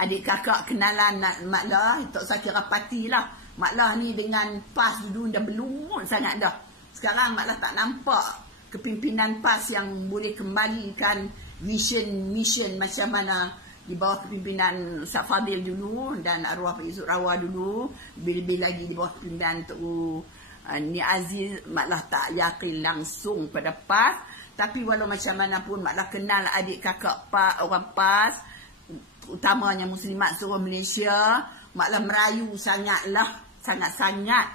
adik kakak kenalan Mak Lah, tak usah kira parti lah. Mak Lah ni dengan PAS dulu dah berlumut sangat dah. Sekarang Mak Lah tak nampak kepimpinan PAS yang boleh kembalikan mission macam mana di bawah kepimpinan Ustaz Fadil dulu dan arwah Pak Yusuf Rawa dulu, lebih-lebih lagi di bawah kepimpinan Tok Ni Aziz. Mak Lah tak yakin langsung pada PAS, tapi walau macam mana pun Mak Lah kenal adik kakak orang PAS, utamanya Muslimat seluruh Malaysia. Mak Lah merayu sangatlah, sangat-sangat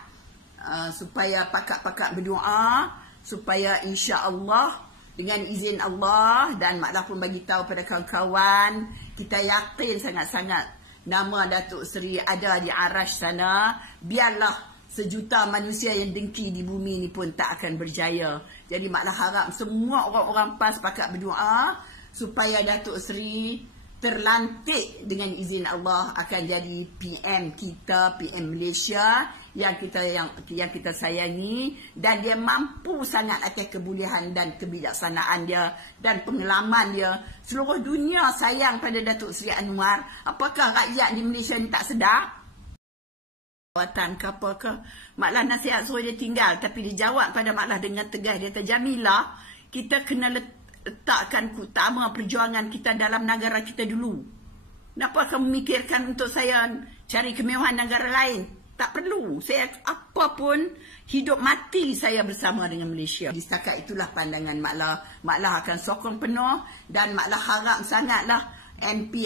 supaya pakak-pakak berdoa supaya insya-Allah dengan izin Allah, dan Mak Lah pun bagi tahu pada kawan-kawan, kita yakin sangat-sangat nama Datuk Seri ada di Arash sana. Biarlah sejuta manusia yang dengki di bumi ni pun tak akan berjaya. Jadi Mak Lah harap semua orang-orang PAS pakat berdoa supaya Datuk Seri terlantik dengan izin Allah akan jadi PM kita, PM Malaysia yang kita sayangi, dan dia mampu sangat atas kebolehan dan kebijaksanaan dia dan pengalaman dia. Seluruh dunia sayang pada Datuk Seri Anwar. Apakah rakyat di Malaysia ni tak sedar? Jawatan ke apa ke, Mak Lah nasihat suruh dia tinggal, tapi dia jawab pada Mak Lah dengan tegas. Dia kata, Jamilah, kita kena letakkan utama perjuangan kita dalam negara kita dulu. Kenapa kamu memikirkan untuk saya cari kemewahan negara lain? Tak perlu. Saya apapun, hidup mati saya bersama dengan Malaysia. Di setakat itulah pandangan Mak Lah. Mak Lah akan sokong penuh, dan Mak Lah harap sangatlah MP,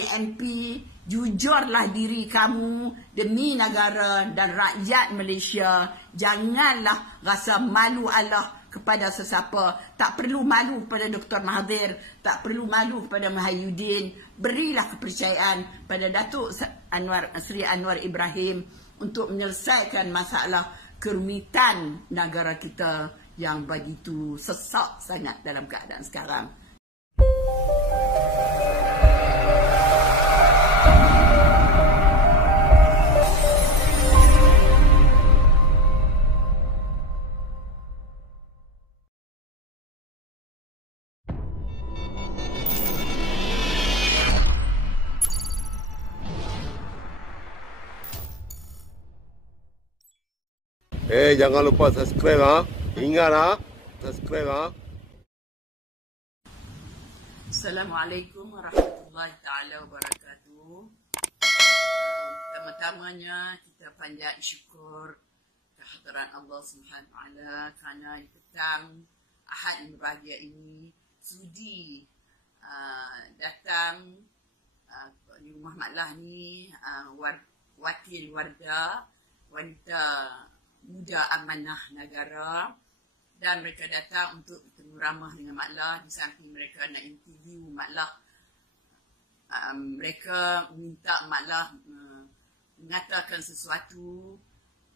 jujurlah diri kamu demi negara dan rakyat Malaysia. Janganlah rasa malu Allah kepada sesiapa. Tak perlu malu kepada Dr. Mahathir, tak perlu malu kepada Mahyudin. Berilah kepercayaan pada Datuk Seri Anwar Ibrahim untuk menyelesaikan masalah kerumitan negara kita yang begitu sesak sangat dalam keadaan sekarang. Jangan lupa subscribe ha. Ingat ha, subscribe ha. Assalamualaikum warahmatullahi taala wabarakatuh. Pertama-tamanya kita panjat syukur kehadiran Allah Subhanahu wa taala kerana di petang Ahad yang berbahagia ini sudi datang di rumah Mak Lah ni, wakil Wardah, wanita muda amanah negara, dan mereka datang untuk bertemu ramah dengan Mak Lah. Di samping mereka nak interview Mak Lah, mereka minta Mak Lah mengatakan sesuatu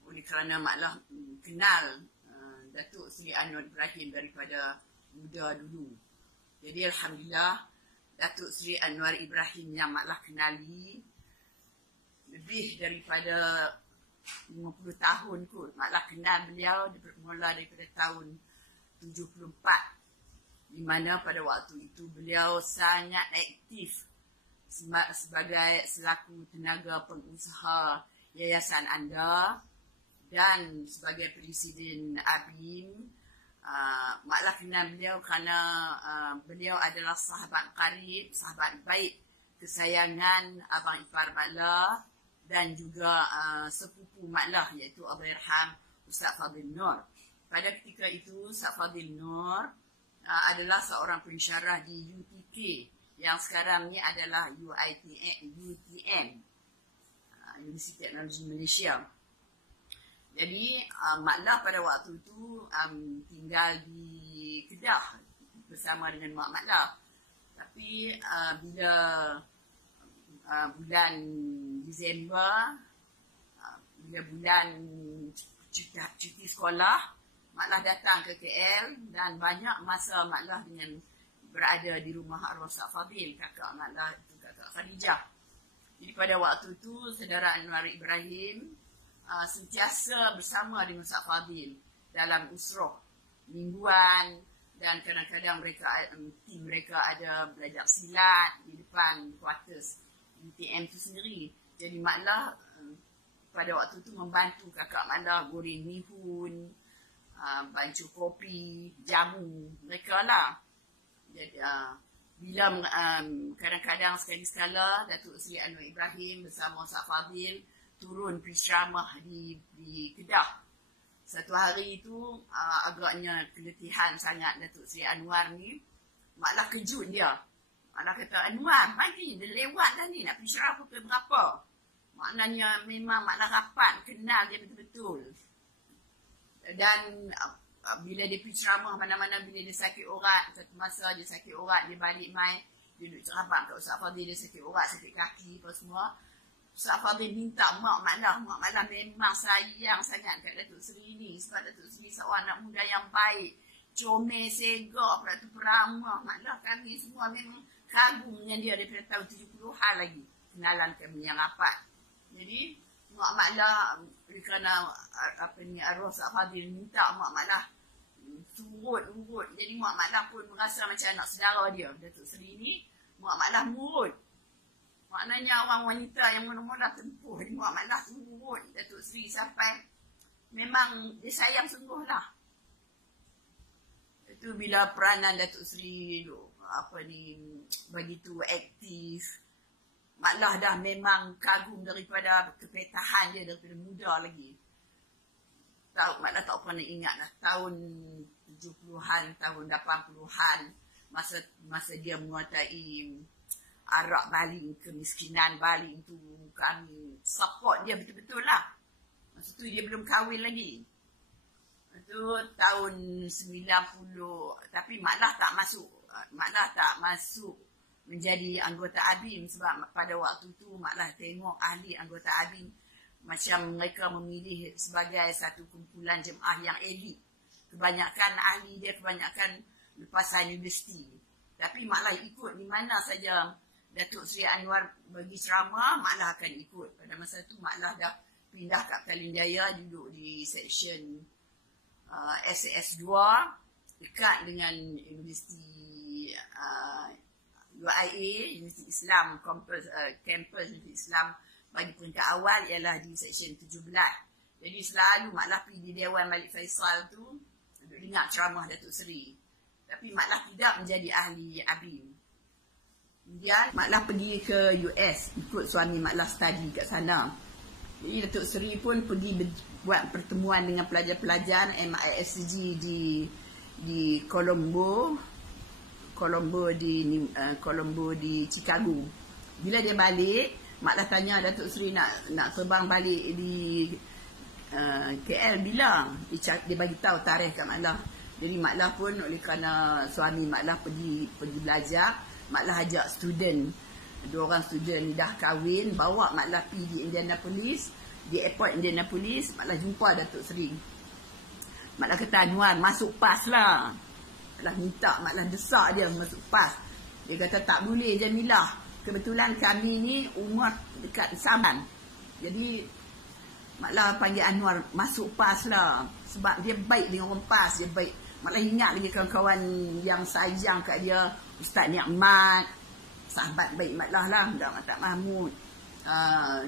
oleh kerana Mak Lah kenal Datuk Seri Anwar Ibrahim daripada muda dulu. Jadi Alhamdulillah, Datuk Seri Anwar Ibrahim yang Mak Lah kenali lebih daripada 50 tahun kot. Mak Lah kenal beliau bermula daripada tahun 74, di mana pada waktu itu beliau sangat aktif selaku tenaga pengusaha Yayasan Anda dan sebagai Presiden ABIM. Mak Lah kenal beliau kerana beliau adalah sahabat karib, sahabat baik kesayangan abang ipar Mak Lah dan juga sepupu Mak Lah, iaitu Allahyarham Ustaz Fadil Nur. Pada ketika itu Ustaz Fadil Nur adalah seorang pensyarah di UTK yang sekarang ni adalah UTM, Universiti Teknologi Malaysia. Jadi Mak Lah pada waktu itu tinggal di Kedah bersama dengan Mak Lah. Tapi bila bulan Disember, bila bulan cuti sekolah, Mak Lah datang ke KL, dan banyak masa Mak Lah dengan berada di rumah arwah Ustaz Fadil, kakak Mak Lah itu kakak Khadijah. Jadi pada waktu itu saudara Anwar Ibrahim sentiasa bersama dengan Ustaz Fadil dalam usroh mingguan, dan kadang-kadang tim mereka ada belajar silat di depan quarters UTM tu sendiri. Jadi Mak Lah pada waktu tu membantu kakak Mak Lah goreng mihun, bancuh kopi, jamu mereka lah. Jadi bila kadang-kadang sekali-sekala Datuk Seri Anwar Ibrahim bersama Ustaz Fadil turun pergi ceramah di Kedah. Satu hari itu agaknya keletihan sangat Datuk Seri Anwar ni. Mak Lah kejut dia. Mak Lah kata, Anwar, mari, dia lewat dah ni, nak pergi ceramah pukul berapa? Maknanya memang Mak Lah rapat, kenal dia betul-betul. Dan bila dia pergi ceramah mana-mana, bila dia sakit urat, satu masa dia sakit urat, dia balik mai, dia duduk ceramah kat Ustaz Fadil, dia sakit urat, sakit kaki apa semua. Ustaz Fadil minta Mak Lah memang sayang sangat kat Datuk Seri ni, sebab Datuk Seri seorang anak muda yang baik, comel, segak, peratu peramah. Mak Lah kami semua memang kagum dengan dia daripada tahun 70-an lagi, kenalan kami yang rapat. Jadi Mak Lah kerana arwah Ustaz Fadil minta Mak Lah turut. Jadi Mak Lah pun merasa macam anak saudara dia, Datuk Seri ni. Mak Lah murut. Maknanya orang wanita yang mula-mula tempuh, jadi Mak Lah turut Datuk Seri sampai memang dia sayang sungguh lah. Itu bila peranan Datuk Seri begitu aktif. Mak Lah dah memang kagum daripada kepetahan dia daripada muda lagi. Mak Lah tak pernah ingat lah tahun 70-an, tahun 80-an masa dia menguasai arak baling, kemiskinan baling tu, kami support dia betul-betul lah. Masa tu dia belum kahwin lagi. Itu tahun 90, tapi Mak Lah tak masuk menjadi anggota ABIM sebab pada waktu tu Mak Lah tengok ahli anggota ABIM macam mereka memilih sebagai satu kumpulan jemaah yang elit. Kebanyakan ahli dia lepasan universiti. Tapi Mak Lah ikut di mana saja Datuk Seri Anwar bagi ceramah, Mak Lah akan ikut. Pada masa tu Mak Lah dah pindah kat Petaling Jaya, duduk di section SAS 2 dekat dengan Universiti UIA, Universiti Islam, campus Universiti Islam bagi peringkat awal ialah di section 17. Jadi selalu Mak Lah pergi di Dewan Malik Faisal tu duduk dengar ceramah Datuk Seri. Tapi Mak Lah tidak menjadi ahli ABIM. Kemudian Mak Lah pergi ke US, ikut suami Mak Lah study kat sana. Jadi Datuk Seri pun pergi buat pertemuan dengan pelajar-pelajar MISG di Colombo di Chicago. Bila dia balik, Mak Lah tanya Datuk Seri nak terbang balik di KL bila. Dia bagi tahu tarikh kat Mak Lah. Jadi Mak Lah pun oleh kerana suami Mak Lah pergi belajar, Mak Lah ajak student. 2 orang student dah kahwin, bawa Mak Lah pergi di Indianapolis, di airport Indianapolis. Mak Lah jumpa Datuk Seri. Mak Lah kata, Anwar, masuk pas lah. Mak Lah minta, Mak Lah desak dia masuk pas. Dia kata, tak boleh Jamilah. Kebetulan kami ni umur dekat Saman. Jadi Mak Lah panggil Anwar, masuk pas lah. Sebab dia baik dengan orang pas, dia baik. Mak Lah ingat lagi kawan-kawan yang sayang kat dia, Ustaz Ni'mat, sahabat baik Mak Lah lah, Mak Mahmud,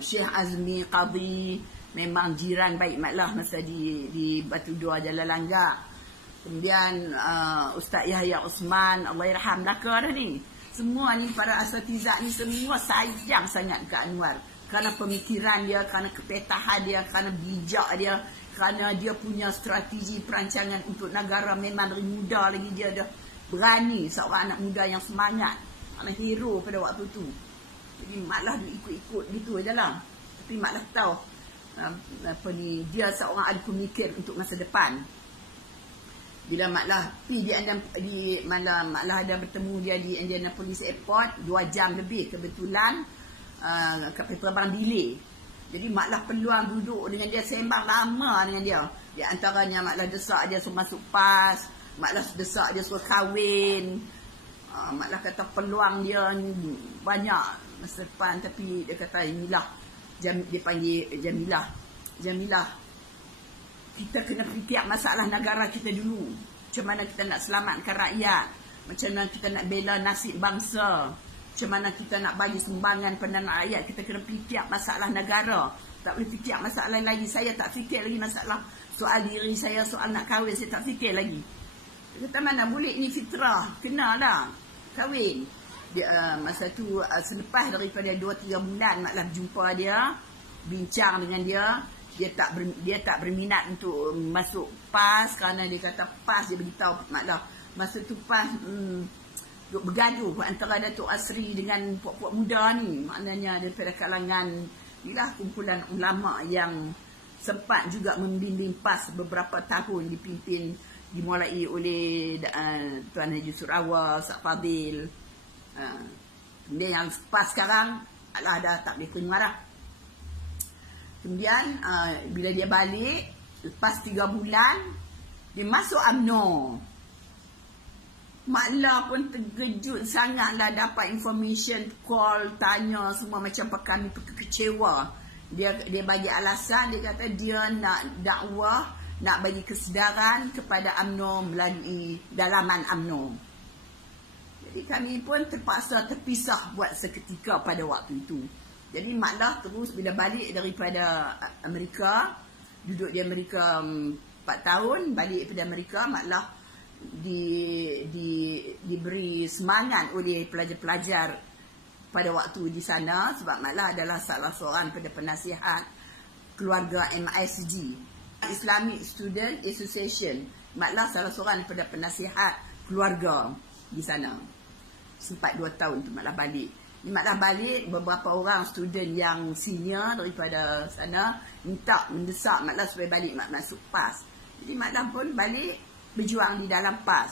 Syekh Azmi Qadhi, memang jiran baik Mak Lah masa di Batu Dua Jalan Langgar. Kemudian Ustaz Yahya Osman, Allah yarham laka dah ni. Semua ni para asatizah ni semua sayang sangat ke Anwar. Kerana pemikiran dia, kerana kepetahan dia, kerana bijak dia, kerana dia punya strategi perancangan untuk negara. Memang dari muda lagi dia dah berani, seorang anak muda yang semangat, anak hero pada waktu tu. Jadi Mak Lah ikut-ikut gitu je lah. Tapi Mak Lah tahu dia seorang ahli pemikir untuk masa depan. Bila Mak Lah pergi Mak Lah ada bertemu dia di Indianapolis Airport 2 jam lebih, kebetulan kapal terbang delay. Jadi Mak Lah peluang duduk dengan dia, sembang lama dengan dia. Di antaranya Mak Lah desak dia suruh masuk pas, Mak Lah desak dia suruh kahwin. Mak Lah kata peluang dia banyak masa depan. Tapi dia kata inilah, dia panggil Jamilah, kita kena fikir masalah negara kita dulu. Macam mana kita nak selamatkan rakyat, macam mana kita nak bela nasib bangsa. Macam mana kita nak bagi sumbangan pada rakyat, kita kena fikir masalah negara. Tak boleh fikir masalah lagi. Saya tak fikir lagi masalah soal diri saya, soal nak kahwin, saya tak fikir lagi. Kata mana boleh, ni fitrah, kenalah kahwin. Dia, masa tu selepas daripada 2-3 bulan Mak Lah jumpa dia, bincang dengan dia tak berminat untuk masuk PAS kerana dia kata PAS, dia beritahu Mak Lah masa tu PAS bergaduh antara Datuk Asri dengan puak-puak muda ni, maknanya daripada kalangan inilah kumpulan ulama yang sempat juga membimbing PAS beberapa tahun, dimulai oleh Tuan Haji Surawa, Ustaz Fadil. Kemudian yang PAS sekarang adalah dah tak boleh terima dah. Kemudian bila dia balik lepas 3 bulan dia masuk UMNO. Mak Lah pun terkejut sangatlah dapat information, call, tanya semua macam kami kecewa. Dia bagi alasan, dia kata dia nak dakwah, nak bagi kesedaran kepada UMNO melalui dalaman UMNO. Jadi kami pun terpaksa terpisah buat seketika pada waktu itu. Jadi Mak Lah terus bila balik daripada Amerika, duduk di Amerika 4 tahun, balik daripada Amerika, Mak Lah diberi semangat oleh pelajar-pelajar pada waktu di sana, sebab Mak Lah adalah salah seorang pada penasihat keluarga MISG, Islamic Student Association. Mak Lah salah seorang pada penasihat keluarga di sana. Sempat 2 tahun tu Mak Lah balik. Mak Lah balik, beberapa orang student yang senior daripada sana mendesak Mak Lah supaya balik masuk PAS. Jadi Mak Lah pun balik berjuang di dalam PAS.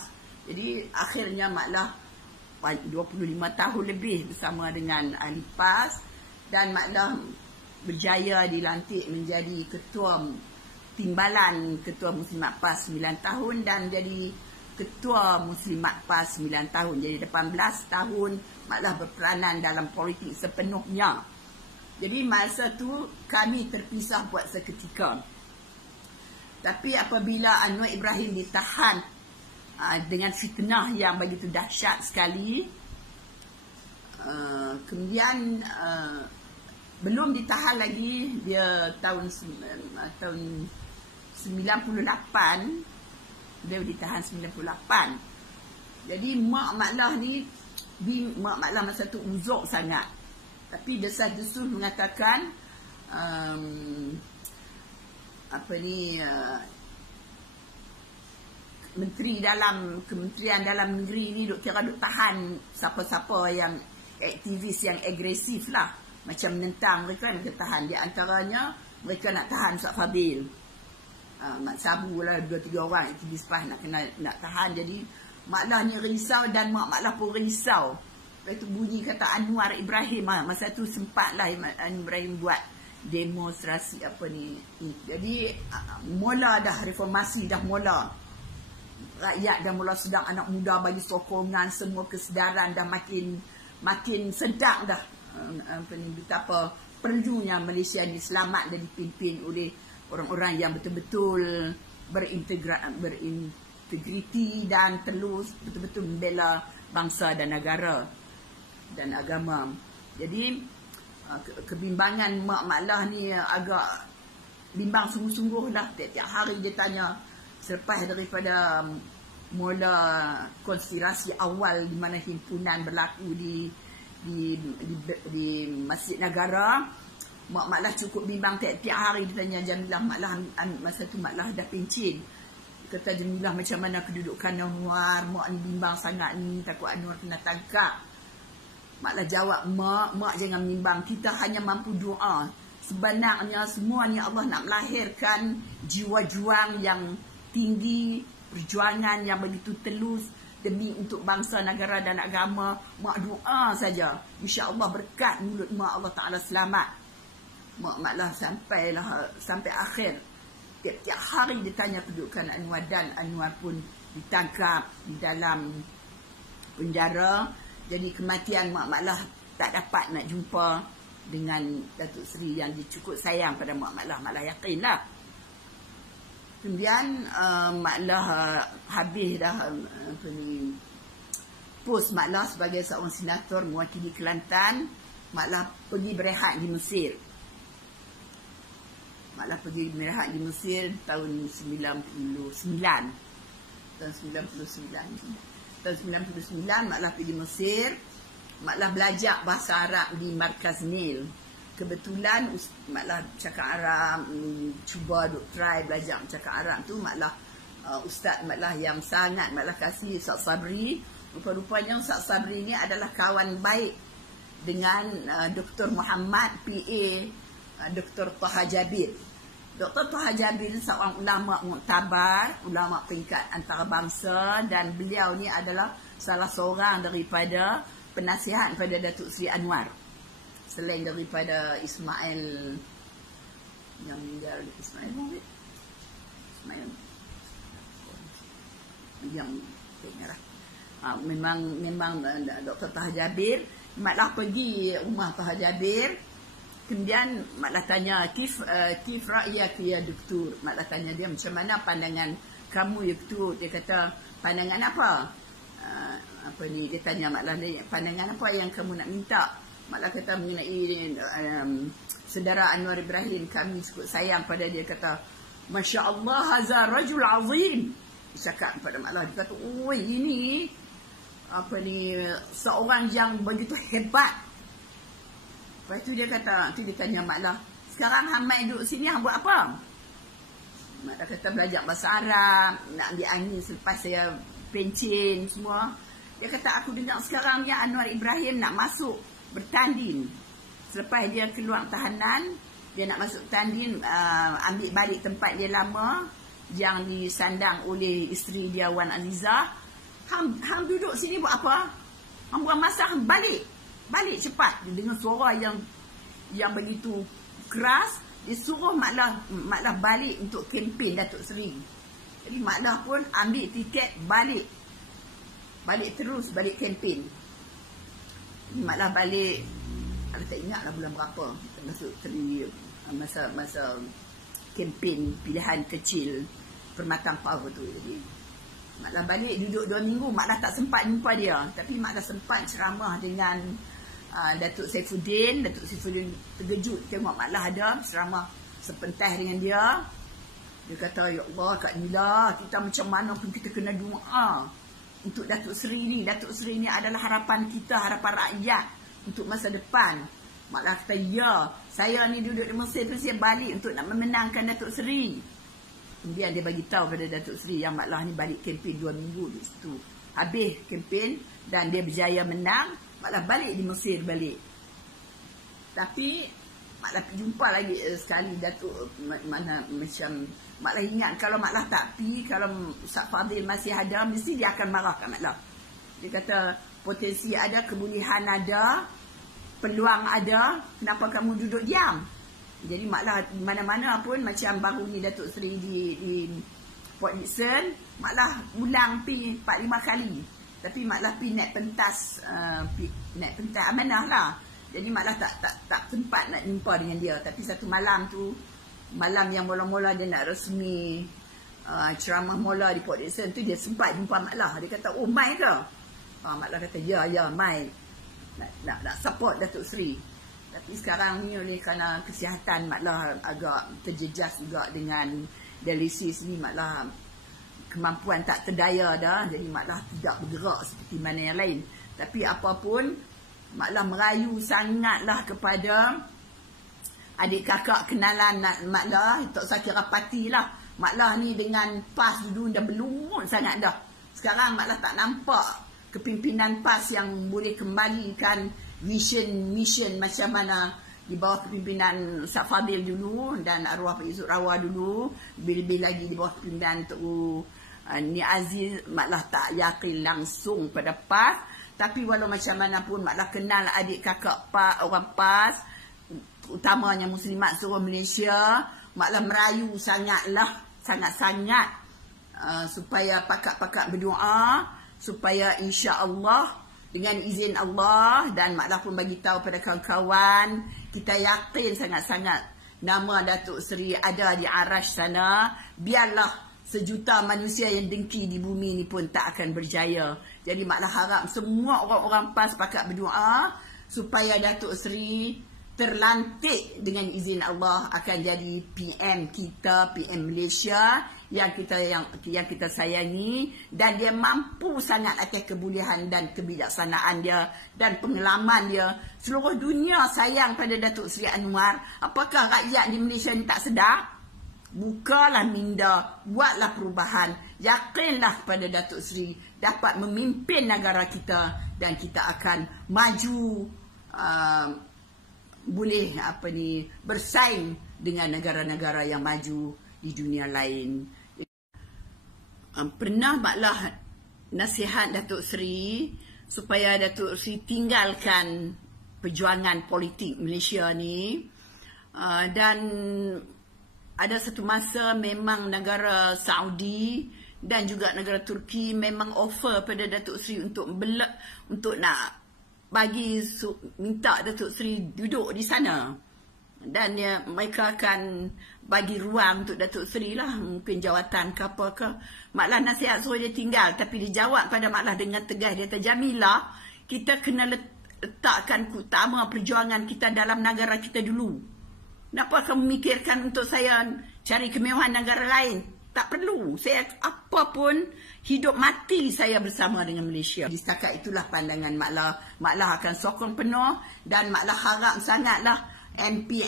Jadi akhirnya Mak Lah 25 tahun lebih bersama dengan ahli PAS, dan Mak Lah berjaya dilantik menjadi ketua timbalan Ketua Muslimat PAS 9 tahun dan jadi Ketua Muslimat PAS 9 tahun. Jadi 18 tahun Mak Lah berperanan dalam politik sepenuhnya. Jadi masa tu kami terpisah buat seketika. Tapi apabila Anwar Ibrahim ditahan dengan fitnah yang begitu dahsyat sekali, kemudian belum ditahan lagi, dia tahun 98, dia ditahan 98. Jadi Mak Lah ni, Mak Lah masa tu uzuk sangat. Tapi desas-desus mengatakan Kementerian Dalam Negeri ni duk tahan siapa-siapa yang aktivis yang agresif lah, macam menentang mereka, mereka tahan. Di antaranya mereka nak tahan Ustaz Fadil, Mak Sabu lah, 2-3 orang aktivis PAS nak tahan. Jadi Mak Lah ni risau dan Mak Lah pun risau. Lepas tu bunyi kata Anwar Ibrahim, masa tu sempatlah Anwar Ibrahim buat demonstrasi Jadi mula dah reformasi, dah mula. Rakyat dah mula sedang, anak muda bagi sokongan, semua kesedaran dah makin sedap dah. Betapa perlunya Malaysia ni selamat dan dipimpin oleh orang-orang yang betul-betul berintegriti dan telus betul-betul membela bangsa dan negara dan agama. Jadi kebimbangan Mak Lah ni agak bimbang sungguh-sungguh lah. Tiap-tiap hari dia tanya, selepas daripada mula konspirasi awal di mana himpunan berlaku di Masjid Negara, Mak Lah cukup bimbang. Tiap-tiap hari dia tanya Jamilah. Mak Lah masa tu Mak Lah dah pencin. Dia kata, Jamilah, macam mana kedudukan Anwar? Mak ni bimbang sangat ni, takut Anwar kena tangkap. Mak Lah jawab, Mak jangan bimbang, kita hanya mampu doa. Sebenarnya semua ni Allah nak melahirkan jiwa juang yang tinggi, perjuangan yang begitu telus demi untuk bangsa, negara dan agama. Mak doa saja, insya-Allah berkat mulut Mak, Allah Taala selamat. Mak Lah sampai akhir. Tiap-tiap hari ditanya kedudukan Anwar, dan Anwar pun ditangkap di dalam penjara. Jadi kematian Mak Lah tak dapat nak jumpa dengan Datuk Seri yang dia cukup sayang pada Mak Lah. Mak Lah yakinlah. Kemudian Mak Lah habis dah pos Maklah sebagai seorang senator mewakili Kelantan. Maklah pergi berehat di Mesir. Maklah pergi berehat di Mesir tahun 99. Tahun 99 Maklah pergi Mesir. Maklah belajar bahasa Arab di Markaz Nil. Kebetulan Maklah cakap Arab, cuba duk try belajar cakap Arab tu. Maklah Ustaz Maklah yang sangat Maklah kasih Ustaz Sabri. Rupa-rupanya Ustaz Sabri ni adalah kawan baik dengan Dr. Muhammad PA Dr. Taha Jabir. Dr. Taha Jabir seorang ulama muktabar, ulama peringkat antarabangsa, dan beliau ni adalah salah seorang daripada penasihat pada Datuk Seri Anwar. Selain daripada Ismail yang meninggal, Ismail yang merah. Memang Dr. Taha Jabir. Maklah pergi rumah Taha Jabir. Kemudian Maklah tanya, kif ra'yak ya doktor. Maklah tanya dia, macam mana pandangan kamu ya doktor? Dia kata, pandangan apa? Dia tanya Maklah, pandangan apa yang kamu nak minta? Maklah kata mengenai saudara Anwar Ibrahim, kami cukup sayang pada dia. Kata, Masya Allah, hazar rajul azim. Dia cakap kepada Maklah, dia kata, oi, ini seorang yang begitu hebat. Lepas tu dia kata, dia tanya Maklah, sekarang Hamad duduk sini, hang buat apa? Maklah kata, belajar bahasa Arab, nak ambil angin selepas saya pencen semua. Dia kata, aku dengar sekarang ni Anwar Ibrahim nak masuk bertanding. Selepas dia keluar tahanan, dia nak masuk bertanding, ambil balik tempat dia lama yang disandang oleh isteri dia Wan Azizah. Hang duduk sini buat apa? Hang buang masa, hang balik cepat. Dia dengar suara yang begitu keras. Dia suruh Maklah balik untuk kempen Datuk Seri. Jadi Maklah pun ambil tiket balik terus, balik kempen. Maklah balik, aku tak ingat lah bulan berapa masuk Seri, masa kempen pilihan kecil Permatan Power tu. Jadi Maklah balik duduk 2 minggu. Maklah tak sempat jumpa dia, tapi Maklah sempat ceramah dengan Datuk Saifuddin. Datuk Saifuddin terkejut tengok Maklah ada ceramah sepentas dengan dia. Dia kata, ya Allah Kak Nila, kita macam mana pun kita kena doa untuk Datuk Seri ni. Datuk Seri ni adalah harapan kita, harapan rakyat untuk masa depan. Maklah kata, ya, saya ni duduk di Mesir tu, saya balik untuk nak memenangkan Datuk Seri. Kemudian dia bagi tahu pada Datuk Seri yang Maklah ni balik kempen 2 minggu di situ. Habis kempen dan dia berjaya menang, Maklah balik di Mesir balik. Tapi Maklah jumpa lagi sekali Datuk, mana macam Maklah ingat kalau Maklah tak pi, kalau Ustaz Fadil masih ada, mesti dia akan marah kat Maklah. Dia kata, potensi ada, kebolehan ada, peluang ada, kenapa kamu duduk diam? Jadi Maklah mana-mana pun, macam baru ni Datuk Seri di Port Dickson, Maklah ulang pi 4-5 kali. Tapi Maklah pi naik pentas amanah lah. Jadi Maklah tak sempat nak jumpa dengan dia. Tapi satu malam tu, malam yang mula-mula dia nak resmi ceramah mula di Port Dickson tu, dia sempat jumpa Maklah. Dia kata, oh mai ke? Maklah kata, ya mai. Nak support Datuk Seri. Tapi sekarang ni oleh kerana kesihatan Maklah agak terjejas juga dengan dialisis ni, Maklah kemampuan tak terdaya dah. Jadi Maklah tidak bergerak seperti mana yang lain. Tapi apapun, Maklah merayu sangatlah kepada adik kakak kenalan Maklah, tak usah kira parti lah. Maklah ni dengan PAS dulu dah berlumut sangat dah. Sekarang Maklah tak nampak kepimpinan PAS yang boleh kembalikan mission macam mana di bawah kepimpinan Ustaz Fadil dulu dan arwah Pak Yusuf Rawa dulu, lebih-lebih lagi di bawah kepimpinan Tok Ni Aziz. Maklah tak yakin langsung pada PAS, tapi walau macam mana pun Maklah kenal adik kakak orang PAS, utamanya Muslimat seluruh Malaysia. Maklah merayu sangat supaya pakak-pakak berdoa, supaya insya-Allah dengan izin Allah, dan Maklah pun bagi tahu pada kawan-kawan, kita yakin sangat-sangat nama Datuk Seri ada di Arash sana. Biarlah sejuta manusia yang dengki di bumi ni pun tak akan berjaya. Jadi Mak Lah harap semua orang-orang PAS pakat berdoa supaya Datuk Seri terlantik dengan izin Allah akan jadi PM kita, PM Malaysia yang kita sayangi, dan dia mampu sangat atas kebolehan dan kebijaksanaan dia dan pengalaman dia. Seluruh dunia sayang pada Datuk Seri Anwar. Apakah rakyat di Malaysia ni tak sedar? Bukalah minda, buatlah perubahan, yakinlah pada Datuk Seri dapat memimpin negara kita dan kita akan maju, boleh bersaing dengan negara-negara yang maju di dunia lain. Pernah Mak Lah nasihat Datuk Seri supaya Datuk Seri tinggalkan perjuangan politik Malaysia ni, dan ada satu masa memang negara Saudi dan juga negara Turki memang offer pada Datuk Seri untuk nak minta Datuk Seri duduk di sana, dan mereka akan bagi ruang untuk Datuk Seri lah, mungkin jawatan ke apa ke. Mak Lah nasihat suruh dia tinggal, tapi dia jawab pada Mak Lah dengan tegas. Dia kata, Jamilah, kita kena letakkan utama perjuangan kita dalam negara kita dulu. Kenapa kamu memikirkan untuk saya cari kemewahan negara lain? Tak perlu. Saya apapun, hidup mati saya bersama dengan Malaysia. Di setakat itulah pandangan Mak Lah. Mak Lah akan sokong penuh, dan Mak Lah harap sangatlah MP,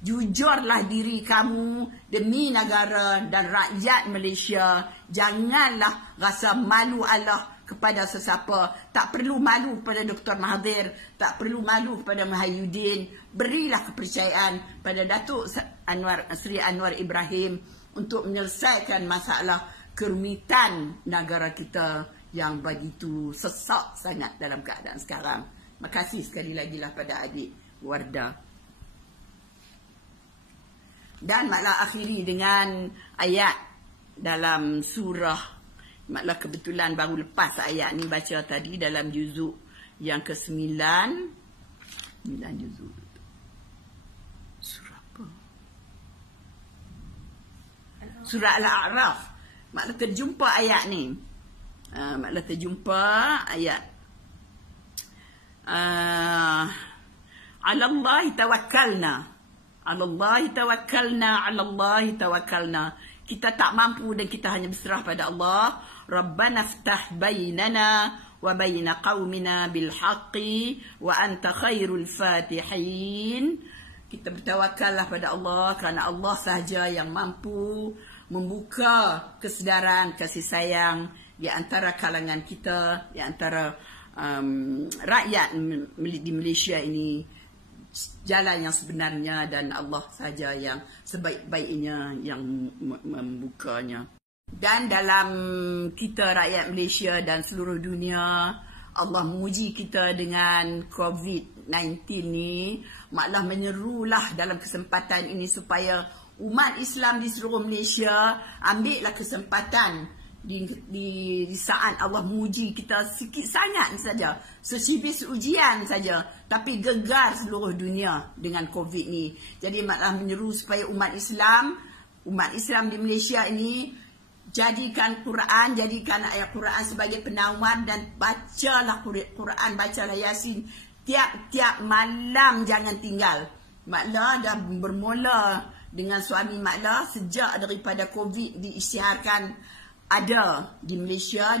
jujurlah diri kamu demi negara dan rakyat Malaysia. Janganlah rasa malu Allah kepada sesiapa. Tak perlu malu kepada Dr. Mahathir, tak perlu malu kepada Mahyudin. Berilah kepercayaan pada Datuk Seri Anwar Ibrahim untuk menyelesaikan masalah kerumitan negara kita yang begitu sesak sangat dalam keadaan sekarang. Terima kasih sekali lagi lah pada adik Wardah. Dan Mak Lah akhiri dengan ayat dalam surah. Mak Lah kebetulan baru lepas ayat ni baca tadi dalam juzuk yang ke-9. 9 juzuk. Surah apa? Surah Al-A'raf. Mak Lah terjumpa ayat ni. Mak Lah terjumpa ayat. Alallahi tawakkalna. Alallahi tawakkalna. Alallahi tawakkalna. Kita tak mampu dan kita hanya berserah pada Allah. Rabbana ftah bainana wa baina qaumina bil haqqi wa anta khairul fatihin. Kita bertawakallah pada Allah kerana Allah sahaja yang mampu membuka kesedaran, kasih sayang di antara kalangan kita, di antara rakyat di Malaysia ini, jalan yang sebenarnya, dan Allah saja yang sebaik-baiknya yang membukanya. Dan dalam kita rakyat Malaysia dan seluruh dunia, Allah menguji kita dengan COVID-19 ni. Mak Lah menyerulah dalam kesempatan ini supaya umat Islam di seluruh Malaysia ambillah kesempatan di saat Allah menguji kita sikit sangat saja, secibis ujian saja, tapi gegar seluruh dunia dengan COVID ni. Jadi Mak Lah menyeru supaya umat Islam di Malaysia ini jadikan Quran, jadikan ayat Quran sebagai penawar, dan bacalah Quran, bacalah Yasin tiap-tiap malam, jangan tinggal. Mak Lah dah bermula dengan suami Mak Lah sejak daripada COVID diisytiharkan ada di Malaysia,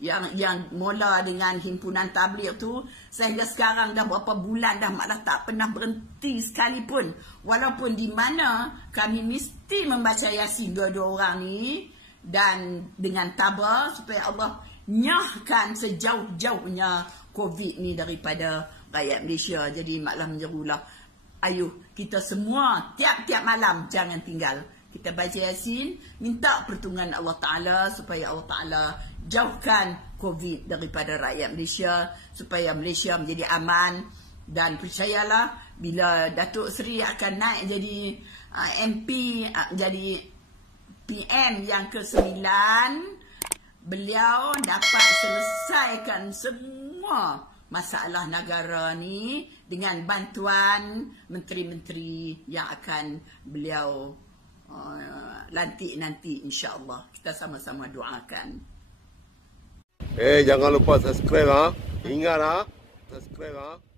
yang mula dengan himpunan tabligh tu, sehingga sekarang dah berapa bulan dah Mak Lah tak pernah berhenti sekalipun, walaupun di mana kami mesti membaca Yasin dua-dua orang ni, dan dengan tabah supaya Allah nyahkan sejauh-jauhnya COVID ni daripada rakyat Malaysia. Jadi Mak Lah menyerulah, ayuh kita semua tiap-tiap malam jangan tinggal, kita baca Yasin, minta pertolongan Allah Ta'ala supaya Allah Ta'ala jauhkan COVID daripada rakyat Malaysia, supaya Malaysia menjadi aman. Dan percayalah, bila Datuk Seri akan naik jadi MP, jadi PM yang ke-9, beliau dapat selesaikan semua masalah negara ni dengan bantuan menteri-menteri yang akan beliau nanti insya-Allah kita sama-sama doakan. Jangan lupa subscribe ha. Ingat ha. Subscribe ha.